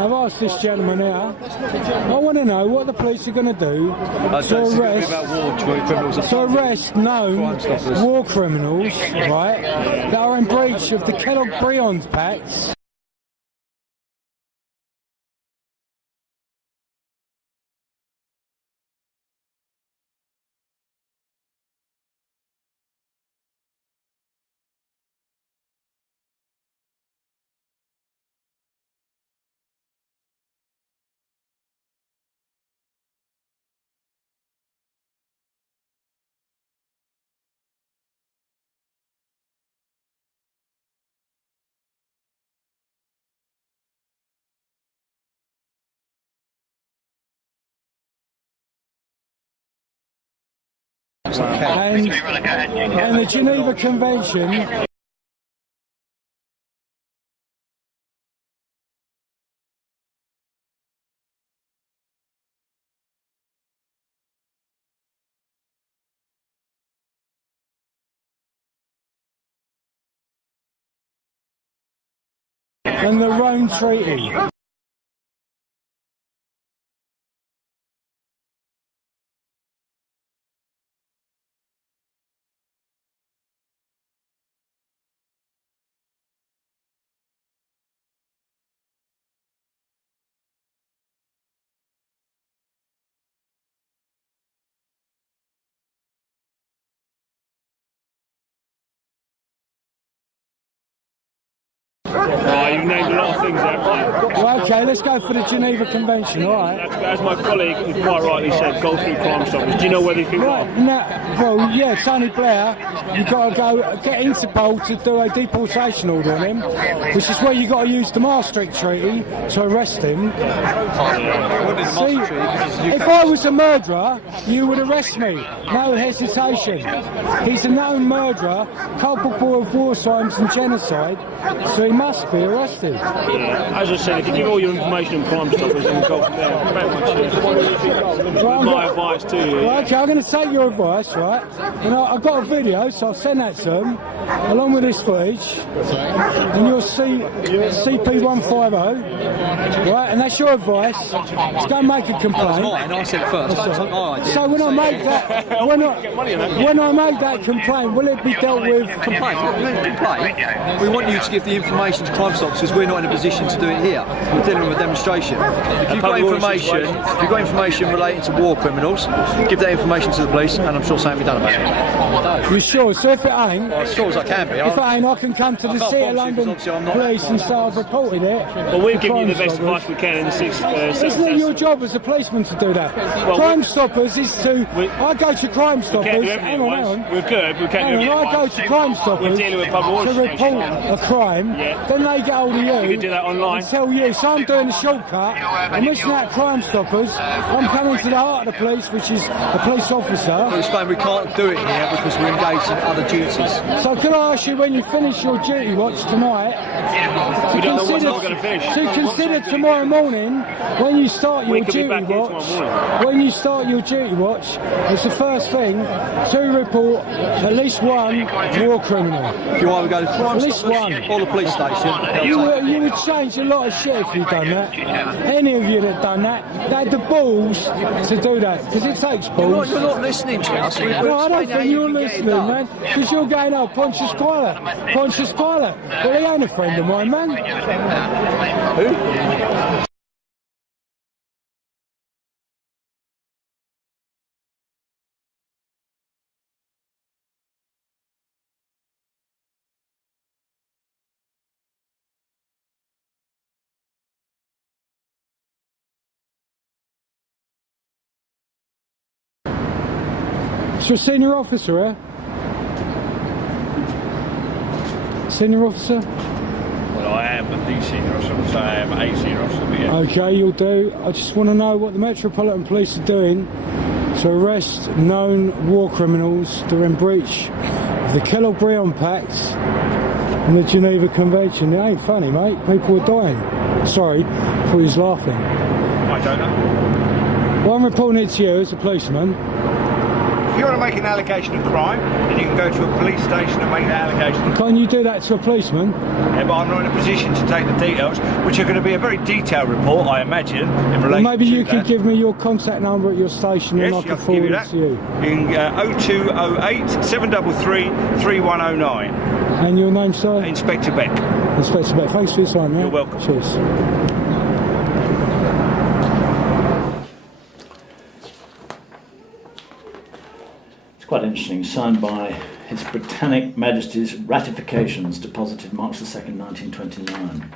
I've asked this gentleman here, I want to know what the police are going to do to arrest known war criminals, right, that are in breach of the Kellogg-Briand Pacts. And the Geneva Convention and the Rome Treaty. You've named a lot of things there, Well, okay, let's go for the Geneva Convention, alright? As my colleague quite rightly said, go through Crime Stoppers. Do you know where these people are? Well, yeah, Tony Blair, you've got to go get Interpol to do a deportation order on him, which is where you've got to use the Maastricht Treaty to arrest him. See, if I was a murderer, you would arrest me, no hesitation. He's a known murderer, culpable of war crimes and genocide, so he must be arrested. Yeah. As I said, if you give all your information on Crime Stoppers, then we'll go from there. Very much my advice to you. Well, okay, I'm going to take your advice, right? And I've got a video, so I'll send that to them, along with this footage. And you'll see CP150, right? And that's your advice. To go and make a complaint. That's mine. I said first. So when I make that, when I make that complaint, will it be dealt with? Complaint. We want you to give the information to Crime Stoppers because we're not in a position to do it here. We're dealing with a demonstration. If you've got information relating to war criminals, give that information to the police, and I'm sure something will be done about it. You sure? So if it ain't, well, as sure as I can be. If it ain't, I can come to the City of London Police and say I've reported it. Well, we've given you the best advice we can in the Isn't it your job as a policeman to do that? Well, Crime Stoppers is to. I go to Crime Stoppers. Hang on. We're good. We can't do I go to Crime Stoppers to report a crime. Yeah. Then they get hold of you. You can do that online. And tell you. So I'm doing a shortcut. I'm missing out Crime Stoppers. I'm coming to the heart of the police, which is a police officer. Well, explain we can't do it here because we're engaged in other duties. So can I ask you, when you finish your duty watch tonight, to consider tomorrow morning when you start your duty watch, it's the first thing to report at least one war criminal. If you either go to Crime Stoppers or the police station, you would change a lot of shit if you'd done that. Any of you that done that, they had the balls to do that, because it takes balls. You're not listening to us. No, I don't think you're listening, man, because you're going, oh, Pontius Pilate. Well, he ain't a friend of mine, man. Who? It's your senior officer, eh? Senior officer? Well, I am the senior officer, so I am a senior officer. Yeah. Okay, you'll do. I just want to know what the Metropolitan Police are doing to arrest known war criminals that are in breach of the Kellogg-Briand Pacts and the Geneva Convention. It ain't funny, mate. People are dying. Sorry, I thought he was laughing. I don't know. Well, I'm reporting it to you as a policeman. you want to make an allegation of crime, then you can go to a police station and make that allegation. Can you do that to a policeman? Yeah, but I'm not in a position to take the details, which are going to be a very detailed report, I imagine, in relation Maybe to you that. could give me your contact number at your station Yes, and I I can can give forward you it that. to you. You can 0208 733 3109. And your name, sir? Inspector Beck. Inspector Beck. Thanks for your time, mate. You're welcome. Cheers. Quite interesting, signed by His Britannic Majesty's ratifications deposited March the 2nd, 1929.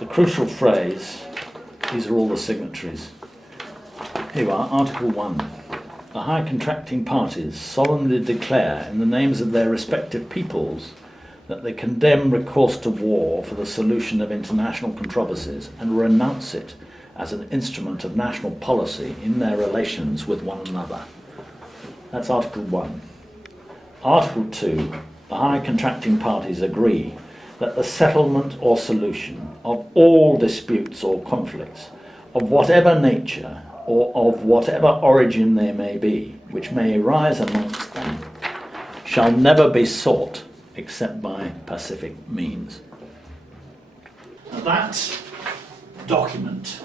The crucial phrase, these are all the signatories. Here you are, Article 1. The high contracting parties solemnly declare in the names of their respective peoples that they condemn recourse to war for the solution of international controversies and renounce it as an instrument of national policy in their relations with one another. That's Article 1. Article 2. The high contracting parties agree that the settlement or solution of all disputes or conflicts of whatever nature or of whatever origin they may be, which may arise amongst them, shall never be sought except by pacific means. Now that document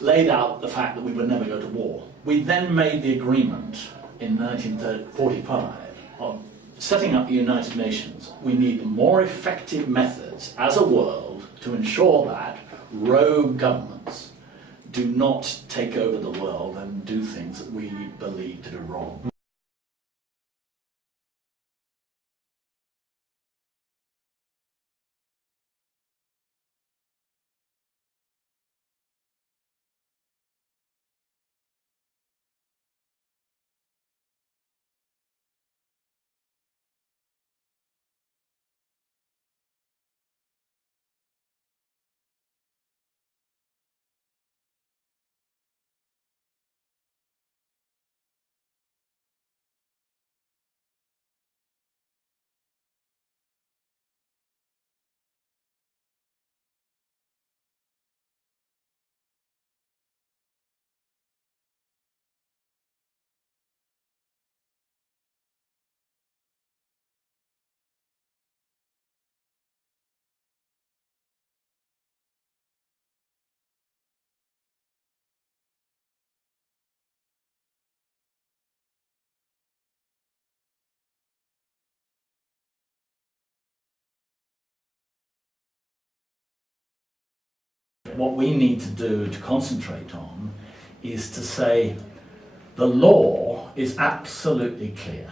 laid out the fact that we would never go to war. We then made the agreement in 1945 of setting up the United Nations. We need more effective methods as a world to ensure that rogue governments do not take over the world and do things that we believe to be wrong. What we need to do to concentrate on is to say the law is absolutely clear.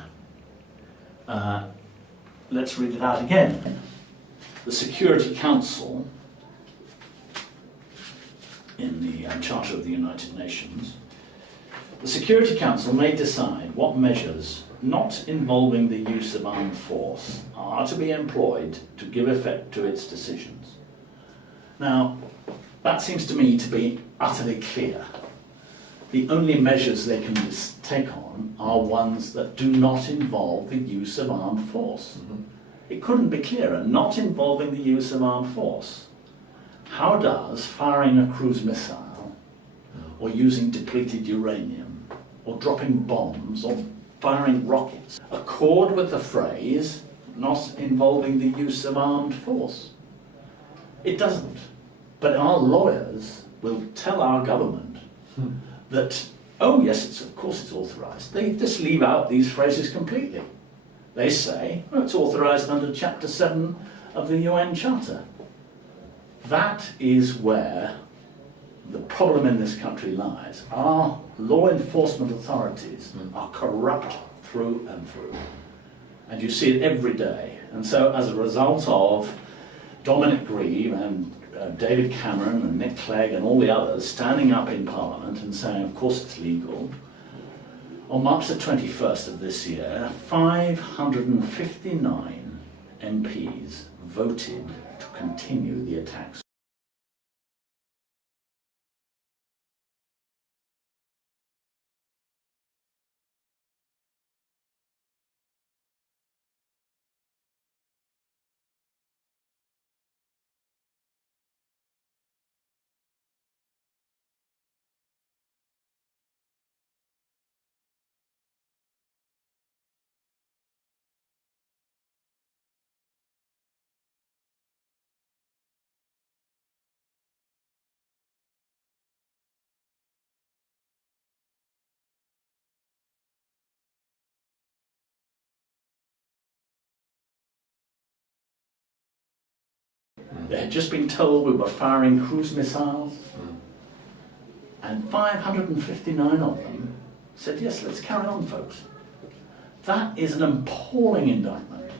Let's read it out again. The Security Council in the Charter of the United Nations, the Security Council may decide what measures not involving the use of armed force are to be employed to give effect to its decisions. Now, that seems to me to be utterly clear. The only measures they can take on are ones that do not involve the use of armed force. It couldn't be clearer, not involving the use of armed force. How does firing a cruise missile, or using depleted uranium, or dropping bombs, or firing rockets accord with the phrase, not involving the use of armed force? It doesn't. But our lawyers will tell our government that, oh yes, of course it's authorised. They just leave out these phrases completely. They say, oh, it's authorised under Chapter 7 of the UN Charter. That is where the problem in this country lies. Our law enforcement authorities are corrupt through and through. And you see it every day. And so as a result of Dominic Grieve and David Cameron and Nick Clegg and all the others standing up in Parliament and saying, of course it's legal, on March the 21st of this year, 559 MPs voted to continue the attacks. They had just been told we were firing cruise missiles, and 559 of them said, yes, let's carry on, folks. That is an appalling indictment.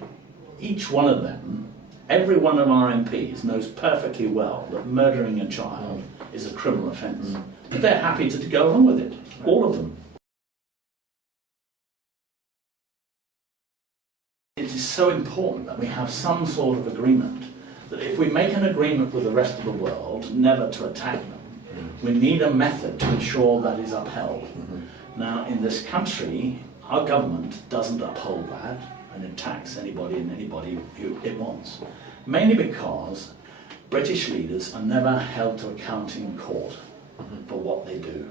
Each one of them, every one of our MPs knows perfectly well that murdering a child is a criminal offence. But they're happy to go along with it, all of them. It is so important that we have some sort of agreement, that if we make an agreement with the rest of the world never to attack them, we need a method to ensure that is upheld. Now, in this country, our government doesn't uphold that and attacks anybody and anybody who it wants. Mainly because British leaders are never held to account in court for what they do.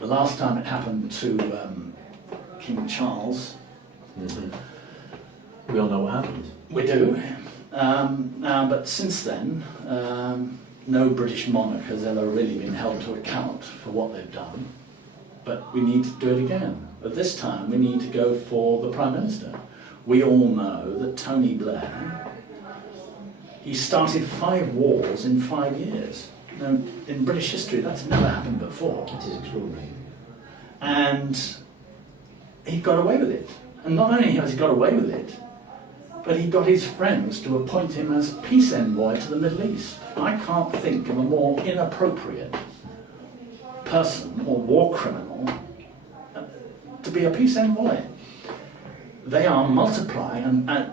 The last time it happened to King Charles, we all know what happened. we do. But since then, no British monarch has ever really been held to account for what they've done. But we need to do it again. But this time we need to go for the Prime Minister. We all know that Tony Blair, he started 5 wars in 5 years. Now, in British history, that's never happened before. It is extraordinary. And he got away with it. And not only has he got away with it, but he got his friends to appoint him as peace envoy to the Middle East. I can't think of a more inappropriate person or war criminal to be a peace envoy. They are multiplying, and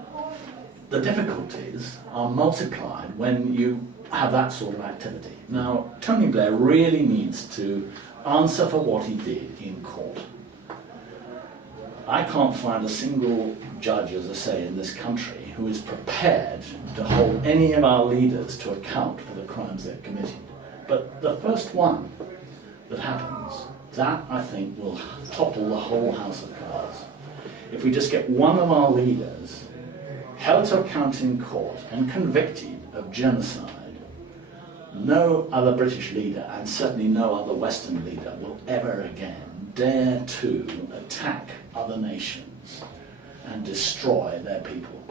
the difficulties are multiplied when you have that sort of activity. Now, Tony Blair really needs to answer for what he did in court. I can't find a single judge, as I say, in this country who is prepared to hold any of our leaders to account for the crimes they've committed. But the first one that happens, that I think will topple the whole house of cards. If we just get one of our leaders held to account in court and convicted of genocide, no other British leader, and certainly no other Western leader, will ever again dare to attack other nations and destroy their people.